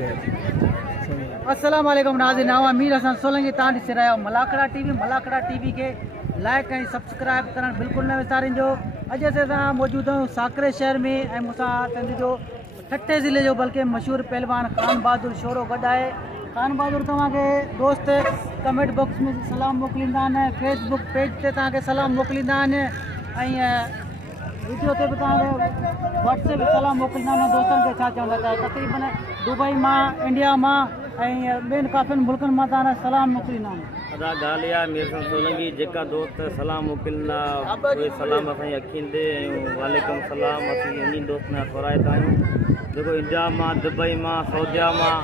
अस्सलाम वालेकुम नाज़रीन, नाम मीर हसन सोलंकी तव्हां ॾिसी रहिया आहियो मलाकड़ा टीवी खे लाइक ऐं सब्सक्राइब करणु बिल्कुलु न विसारिजो। अॼु असां मौजूदु आहियूं साकरे शहर में ऐं मूंसां पंहिंजो ठट्टे ज़िले जो बल्कि मशहूरु पहलवान ख़ान बहादुर शोरो गॾु आहे। ख़ान बहादुर तव्हांखे दोस्त कमेंट बॉक्स में सलाम मोकिलींदा आहिनि, फेसबुक पेज ते तव्हांखे सलाम मोकिलींदा आहिनि ऐं वीडियो ते बि तव्हांखे व्हाट्सएप सलाम मोकिलींदा आहिनि। दोस्तनि खे छा चवंदा चाहे तक़रीबन दुबई मां, इंडिया मां ऐं ॿियनि काफ़ियुनि मुल्कनि मां तव्हां सलाम मोकिलींदा आहिनि। अदा ॻाल्हि इहा मीर हसन सोलंकी जेका दोस्त सलाम मोकिलींदा उहे सलाम असांजी अखियुनि ते वालेकुम सलाम असीं उन्ही दोस्त में थोराईंदा आहियूं जेको इंडिया मां, दुबई मां, सऊदिया मां,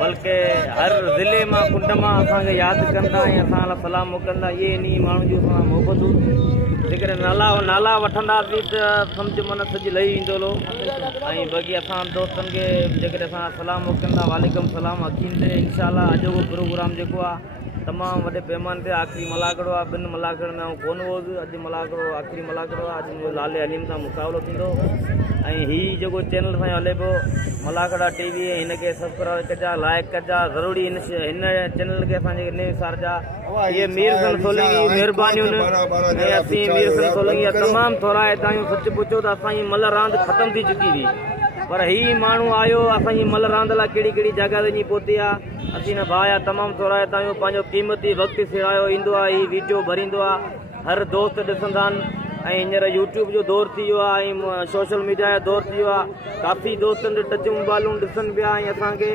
बल्कि हर ज़िले मां, कुंड मां असांखे यादि कंदा ऐं असां लाइ सलाम मोकिलींदा। इहे इन माण्हुनि जूं असां मोहबतूं जेकॾहिं नाला वठंदासीं त सम्झ मन सॼी लही वेंदो हुओ ऐं बाक़ी असां दोस्तनि खे जेकॾहिं असां सलाम मोकिलींदा वालेकुम सलाम अखियुनि ते इंशाअल्लाह। अॼोको प्रोग्राम जेको आहे तमामु वॾे पैमाने ते आख़िरी मलाकड़ो आहे। ॿिनि मलाकड़नि में कोन हुओसि, अॼु मलाकड़ो आख़िरी मलाकड़ो आहे। अॼु मुंहिंजो लाले हलीम सां मुक़ाबिलो थींदो ऐं हीउ जेको चैनल असांजो हले पियो मलाकड़ा टीवी, हिनखे सब्सक्राइब कजा, लाइक कजा ज़रूरी। हिन चैनल खे असांजे न विसारजा। इहे मीर हसन सोलंकी जूं महिरबानियूं ऐं असीं मीर हसन सोलंकी जा तमामु थोराईंदा आहियूं। सच पुछो त असांजी मल रांदि ख़तमु थी चुकी हुई, पर हीउ माण्हू आयो असांजी मल रांदि लाइ कहिड़ी कहिड़ी जॻह ते वञी पहुती आहे। असीं न भाउ तमामु थोराईंदा आहियूं, पंहिंजो क़ीमती वक़्तु सिरायो ईंदो आहे, हीउ वीडियो भरींदो आहे, हर दोस्त ॾिसंदा आहिनि ऐं हींअर यूट्यूब जो दौरु थी वियो आहे ऐं सोशल मीडिया जो दौरु थी वियो आहे। काफ़ी दोस्तनि टच मोबाइलूं ॾिसनि पिया ऐं असांखे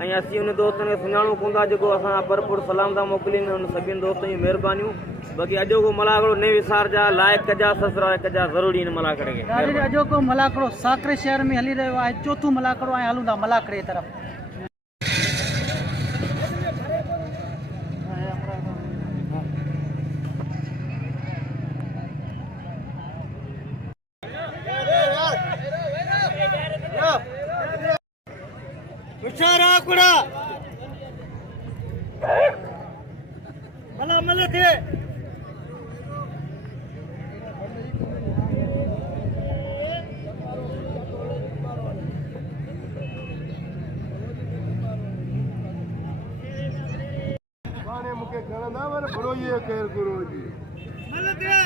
ऐं असीं उन दोस्तनि खे सुञाणूं कोन था जेको असां भरपूर सलाम था मोकिलीनि उन सभिनि दोस्तनि जूं महिरबानियूं। बाक़ी अॼोको मलाकड़ो न विसारजा, लाइक कजा, सब्सक्राइब कजा ज़रूरी हिन मलाकड़े खे। अॼोको मलाकड़ो साकरे शहर में हली रहियो आहे, चोथों मलाकड़ो ऐं हलूं था मलाकड़े तरफ़। मल थे मूंखे खणंदा पर बड़ो ये केर करो जी मल थे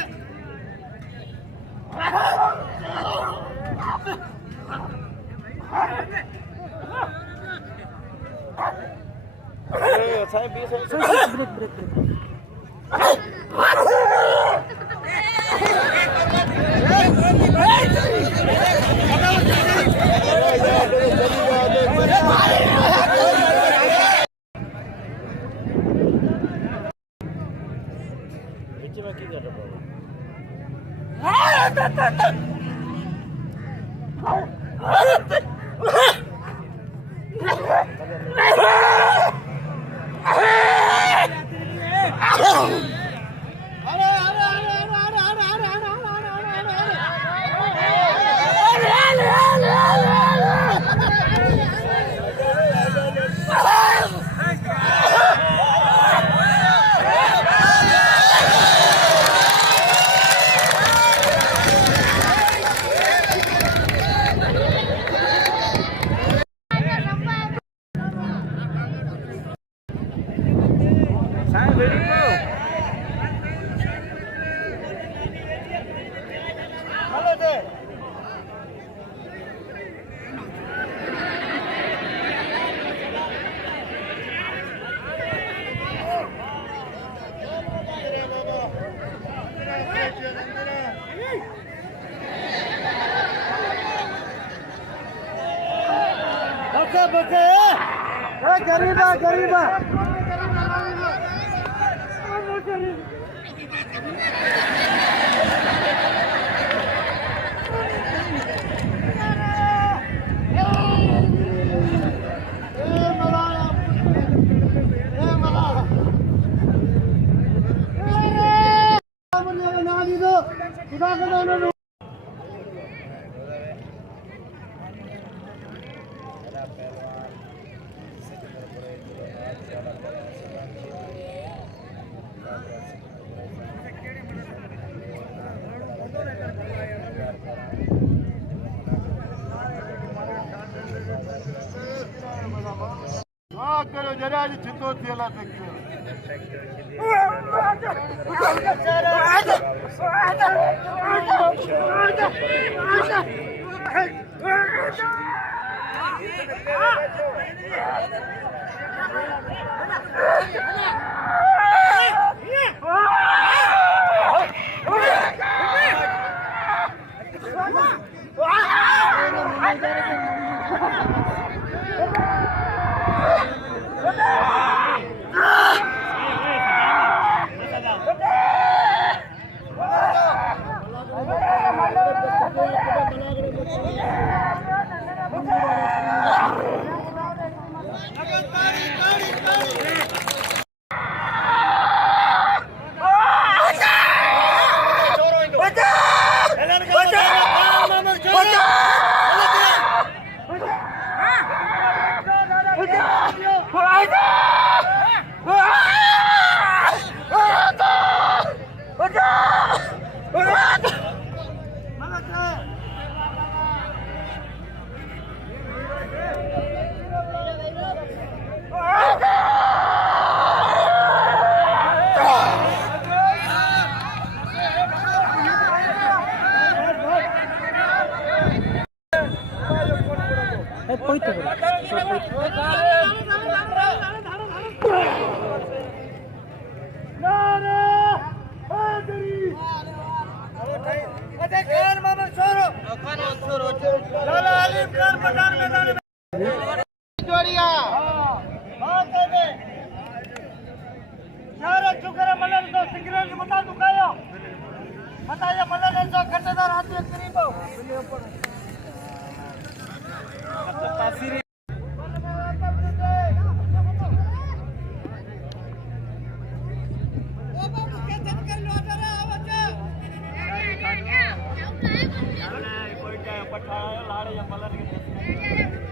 गरीबा गरीबा दुआ करो जरा जी छितो थियला तक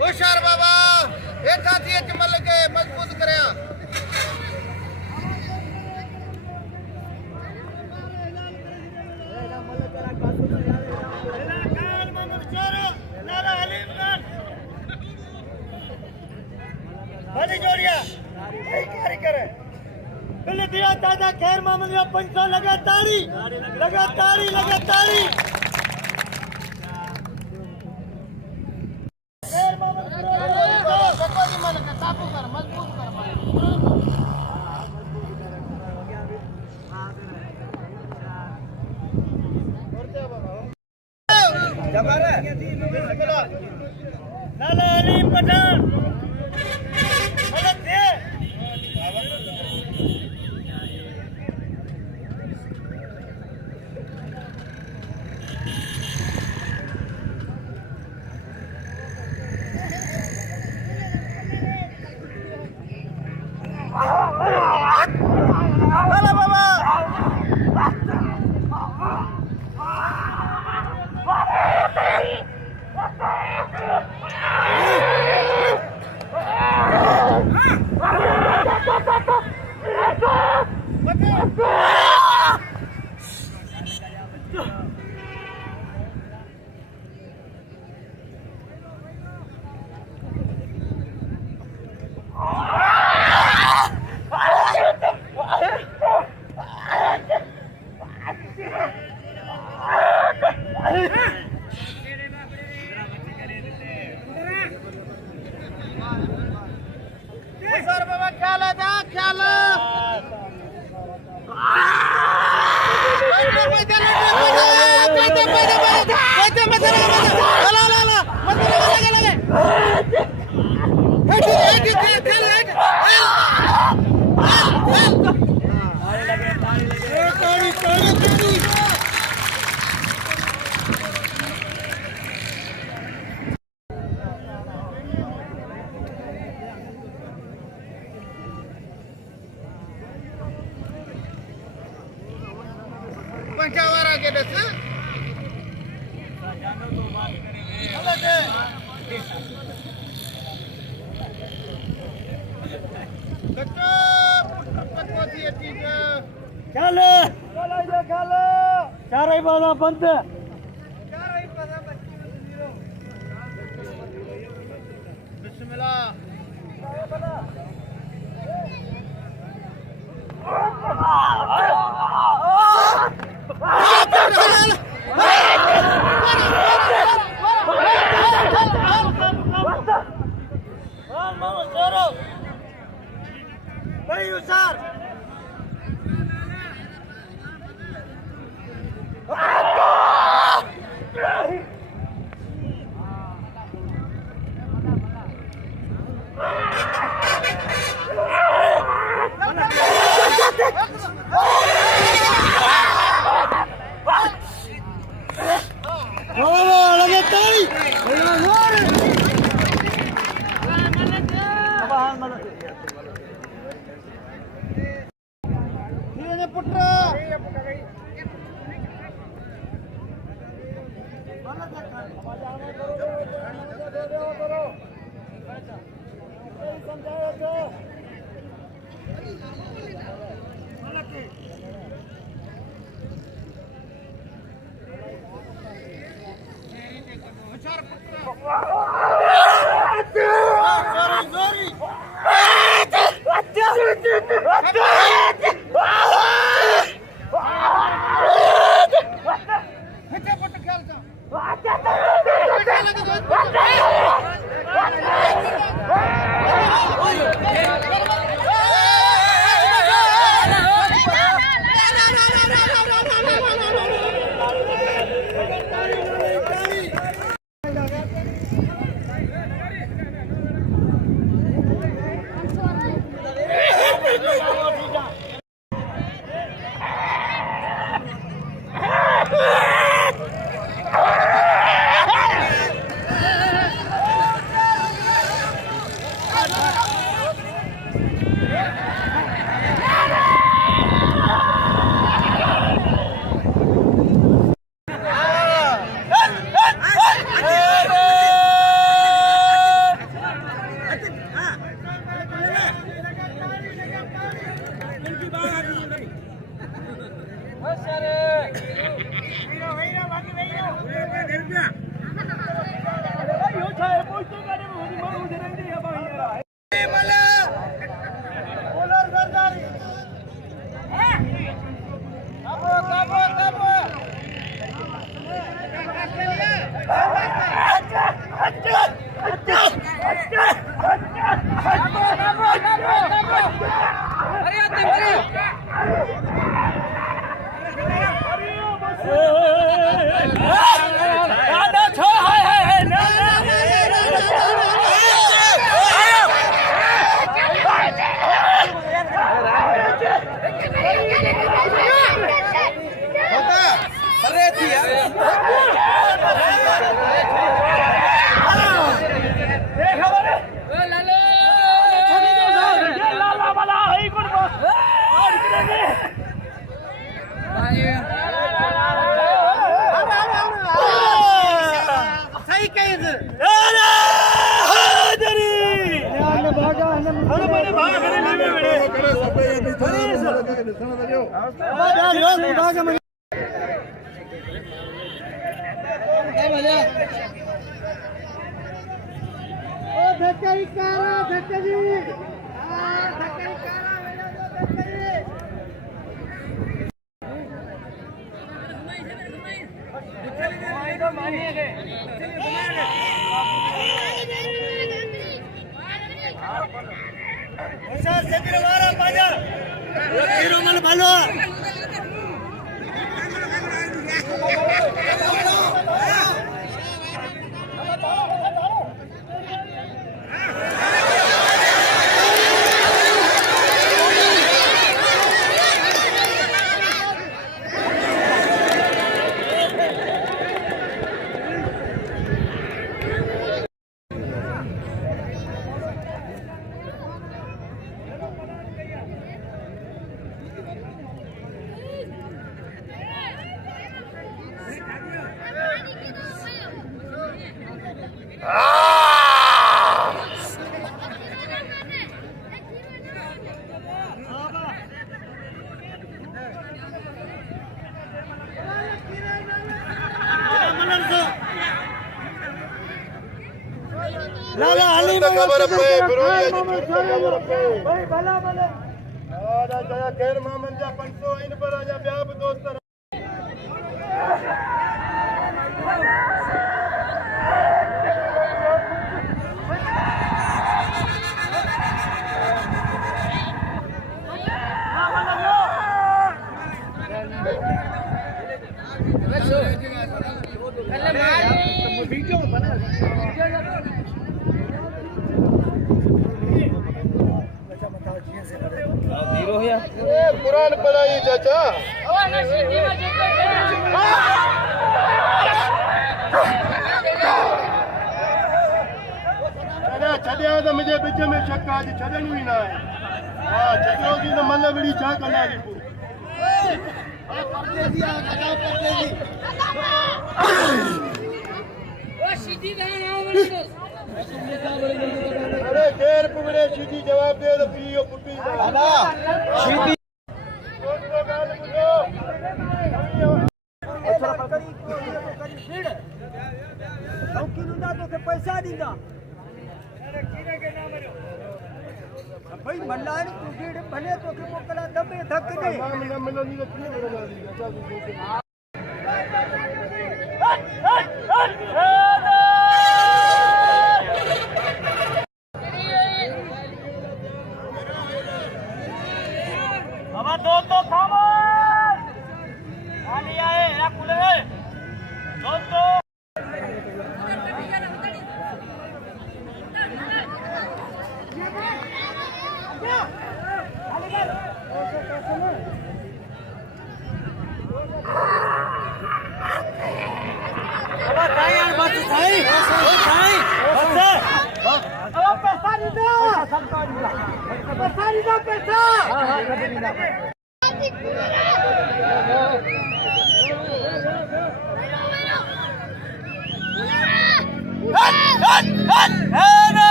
होशियार बाबा हेठा थी मल के मजबूत करया दादा खैर मोहम्मद या 500 लगातारी लगातारी लगातारी खैर मोहम्मद काबू कर मजबूत कर लाला अली पठान चारही बाजा बंद बिस्मिल्लाह लाला हलीम खबर पे फिरोजी खबर पे भाई भला भले आजा जया खैर मामन जा 500 इन पर आजा ब्याह भी दोस्त जीरो है कुरान पढ़ाई चाचा छॾिया त मुंहिंजे विच में शक आहे छॾणी ई न आहे हा छॾियो थी त मन विड़ी छा कंदासीं अरे केर पुगड़े सीधी जवाब दे तो पीओ पुटी सीधी पैसा दींदा भाई मल्लानी तू भले तो के मोकला दबे धक दे न मिलंदी त कीअं मिलंदी बाबा दोस्तों खामोश आली आए रख ले दोस्तों